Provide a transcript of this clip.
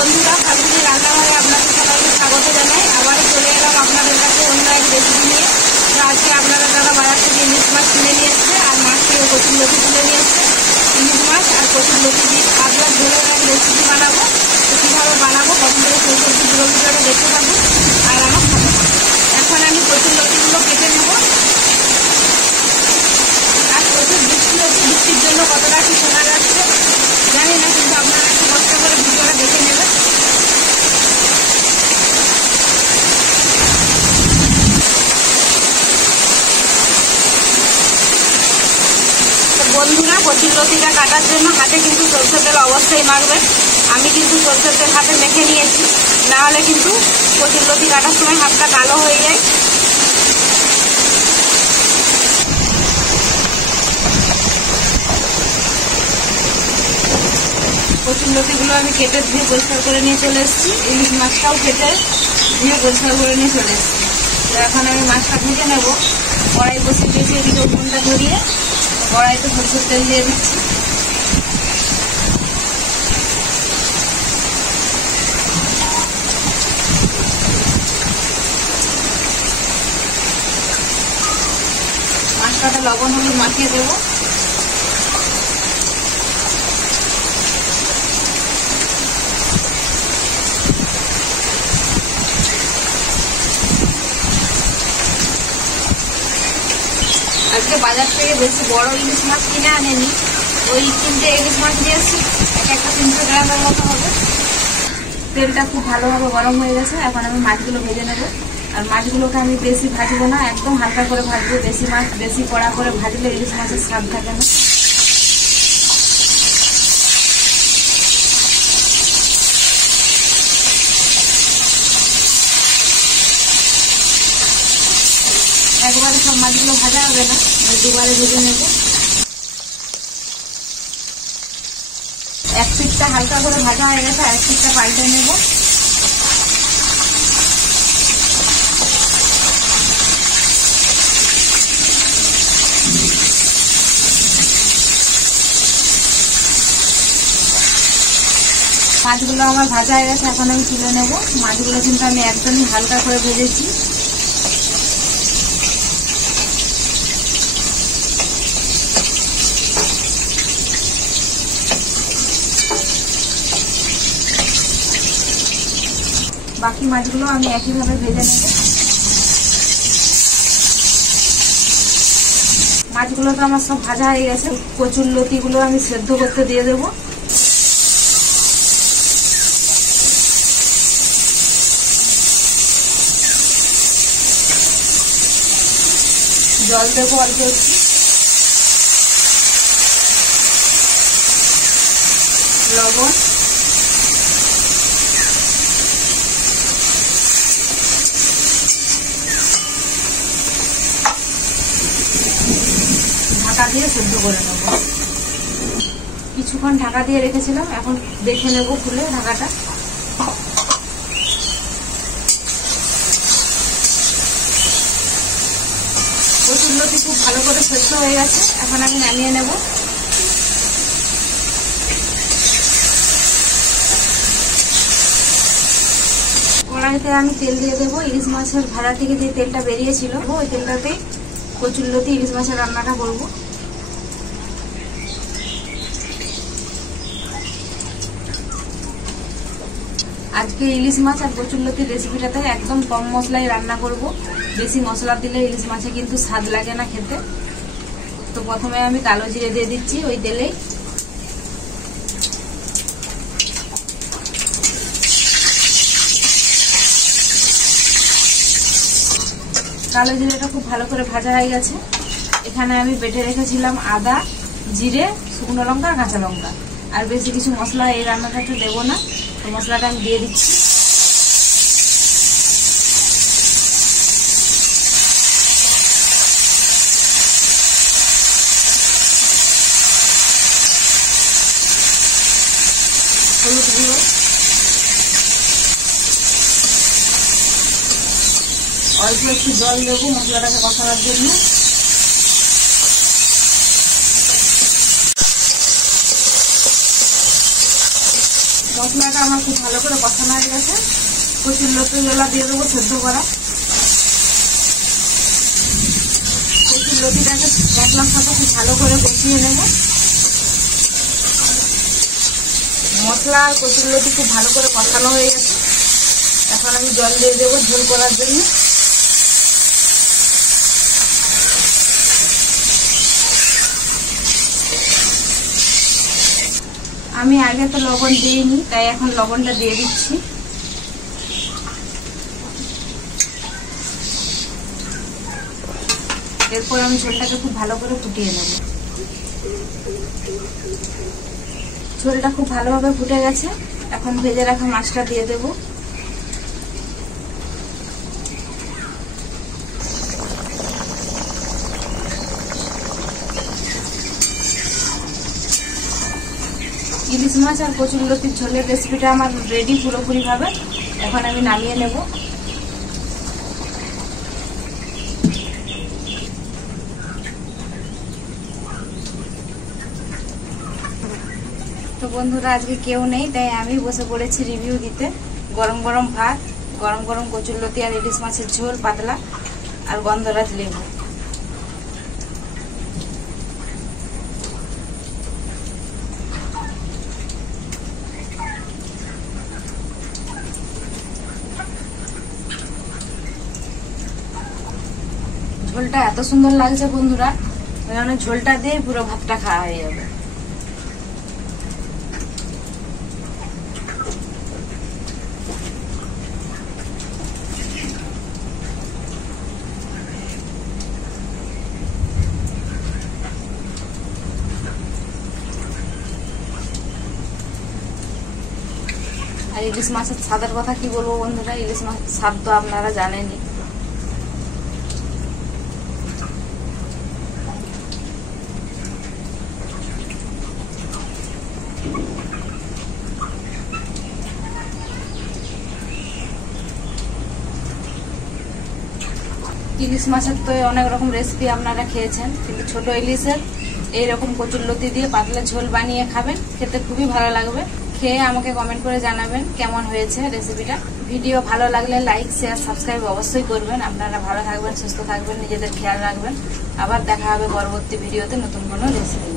বন্ধুরা, ফাল্গুনি রান্নাঘরে আপনাদের সবাইকে স্বাগত জানাই। আবারও চলে এলাম আপনাদের কাছে অন্য এক রেসিপি নিয়ে। তো আজকে আপনারা দাদা বাজার থেকে ইলিশ মাছ কিনে নিয়ে এসছে, আর মাছ থেকে কচুর লতি তুলে নিয়ে এসছে। ইলিশ মাছ আর কচুর লতি দিয়ে আপনার ঝোলের এক রেসিপি বানাবো। তো কীভাবে বানাবো প্রথম থেকে সেই সবজি পুরো ভিডিওটা দেখতে পাবো আর আমার সাথে থাকবো। এখন আমি কচুর লতিগুলো কেটে নেব। আর প্রচুর বৃষ্টি হচ্ছে, বৃষ্টির জন্য কতটা কি শোনা যাচ্ছে জানি না, কিন্তু আপনারা একটু কষ্ট করে ভিডিওটা দেখে নেবেন। বন্ধুরা, কচুর লতিটা কাটার জন্য হাতে কিন্তু সরষের তেল অবশ্যই মাখবেন। আমি কিন্তু সরষের তেল হাতে মেখে নিয়েছি, না হলে কিন্তু কচুর লতি কাটার সময় হাতটা কালো হয়ে যায়। কচুর লতিগুলো আমি কেটে ধুয়ে পরিষ্কার করে নিয়ে চলে এসেছি। ইলিশ মাছটাও কেটে ধুয়ে পরিষ্কার করে নিয়ে চলে এসেছি। তো এখন আমি মাছটা ভেজে নেব। কড়াই বসিয়ে দিয়েছি, এদিকে উনুনটা ধরিয়ে কড়াইতে সরষের তেল দিয়ে দিচ্ছি। মাছটাতে লবণ হলুদ মাখিয়ে দেবো। আজকে বাজার থেকে বেশি বড় ইলিশ মাছ কিনে আনেনি, ওই 3টে ইলিশ মাছ নিয়েছি, একটা 300 গ্রামের মতো হবে। তেলটা খুব ভালোভাবে গরম হয়ে গেছে, এখন আমি মাছগুলো ভেজে নেব। আর মাছগুলোকে আমি বেশি ভাজবো না, একদম হালকা করে ভাজবো। বেশি মাছ বেশি কড়া করে ভাজলে ইলিশ মাছের স্বাদ থাকে না। একবারে সব মাছগুলো ভাজা হবে না, দুবারে ভেজে নেব। এক পিঠটা হালকা করে ভাজা হয়ে গেছে, আর এক পিঠটা পাল্টে নেব। মাছগুলো আমার ভাজা হয়ে গেছে, এখন আমি তুলে নেব। মাছগুলো কিন্তু আমি একদমই হালকা করে ভেজেছি। বাকি মাছগুলো আমি একইভাবে ভেজে নেব। মাছগুলো তো আমার সব ভাজা হয়ে গেছে। কচুর লতিগুলো আমি সেদ্ধ করতে দিয়ে দেবো। জল দেবো অল্প একটু, লবণ, ঢাকা দিয়ে সেদ্ধ করে নেব। কিছুক্ষণ ঢাকা দিয়ে রেখেছিলাম, এখন দেখে নেব খুলে ঢাকাটা। কচুর লতি খুব ভালো করে সেদ্ধ হয়ে গেছে, এখন আমি নামিয়ে নেব। কড়াইতে আমি তেল দিয়ে দেবো। ইলিশ মাছের ভাড়া থেকে যে তেলটা বেরিয়েছিল, ওই তেলটাতেই কচুর লতি ইলিশ মাছের রান্নাটা করবো। আজকে ইলিশ মাছ আর কচুর লতির রেসিপিটাতে একদম কম মশলায় রান্না করব। বেশি মশলা দিলে ইলিশ মাছে কিন্তু স্বাদ লাগে না খেতে। তো প্রথমে আমি কালো জিরে দিয়ে দিচ্ছি ওই তেলেই। কালো জিরেটা খুব ভালো করে ভাজা হয়ে গেছে। এখানে আমি বেটে রেখেছিলাম আদা, জিরে, শুকনো লঙ্কা, কাঁচা লঙ্কা। আর বেশি কিছু মশলা এই রান্নাটাতে দেবো না, তো মশলাটা আমি দিয়ে দিচ্ছি। হলুদ গুঁড়ো, অল্প একটু জল দেবো মশলাটাকে কষানোর জন্য। মশলাটা আমার খুব ভালো করে কষানো হয়ে গেছে। কচুরলতিগুলো দিয়ে দেবো সেদ্ধ করা। কচুরলতিটাকে মশলার সাথে খুব ভালো করে কষিয়ে নেব। মশলা আর কচুরলতি খুব ভালো করে কষানো হয়ে গেছে। এখন আমি জল দিয়ে দেবো ঝোল করার জন্য। আমি আগে তো লবণ দিইনি, তাই এখন লবণটা দিয়ে দিচ্ছি। এরপর আমি ঝোলটাকে খুব ভালো করে ফুটিয়ে নেব। ঝোলটা খুব ভালোভাবে ফুটে গেছে। এখন ভেজে রাখা মাছটা দিয়ে দেব। ইলিশ মাছ আর কচুরলতির ঝোলের রেসিপিটা আমার রেডি পুরোপুরি ভাবে। এখন আমি নামিয়ে নেব। তো বন্ধুরা আজকে কেউ নেই, তাই আমি বসে পড়েছি রিভিউ দিতে। গরম গরম ভাত, গরম গরম কচুরলতি আর ইলিশ মাছের ঝোল পাতলা, আর গন্ধরাজ লেবু। ঝোলটা এত সুন্দর লাগছে বন্ধুরা, মানে ঝোলটা দিয়ে পুরো ভাতটা খাওয়া হয়ে যাবে। আর ইলিশ মাছের স্বাদের কথা কি বলবো বন্ধুরা, ইলিশ মাছের স্বাদ তো আপনারা জানেনই। ইলিশ মাছের তো অনেক রকম রেসিপি আপনারা খেয়েছেন, কিন্তু ছোট ইলিশের এইরকম কচুরলতি দিয়ে পাতলা ঝোল বানিয়ে খাবেন, খেতে খুবই ভালো লাগবে। খেয়ে আমাকে কমেন্ট করে জানাবেন কেমন হয়েছে রেসিপিটা। ভিডিও ভালো লাগলে লাইক, শেয়ার, সাবস্ক্রাইব অবশ্যই করবেন। আপনারা ভালো থাকবেন, সুস্থ থাকবেন, নিজেদের খেয়াল রাখবেন। আবার দেখা হবে পরবর্তী ভিডিওতে নতুন কোনো রেসিপি।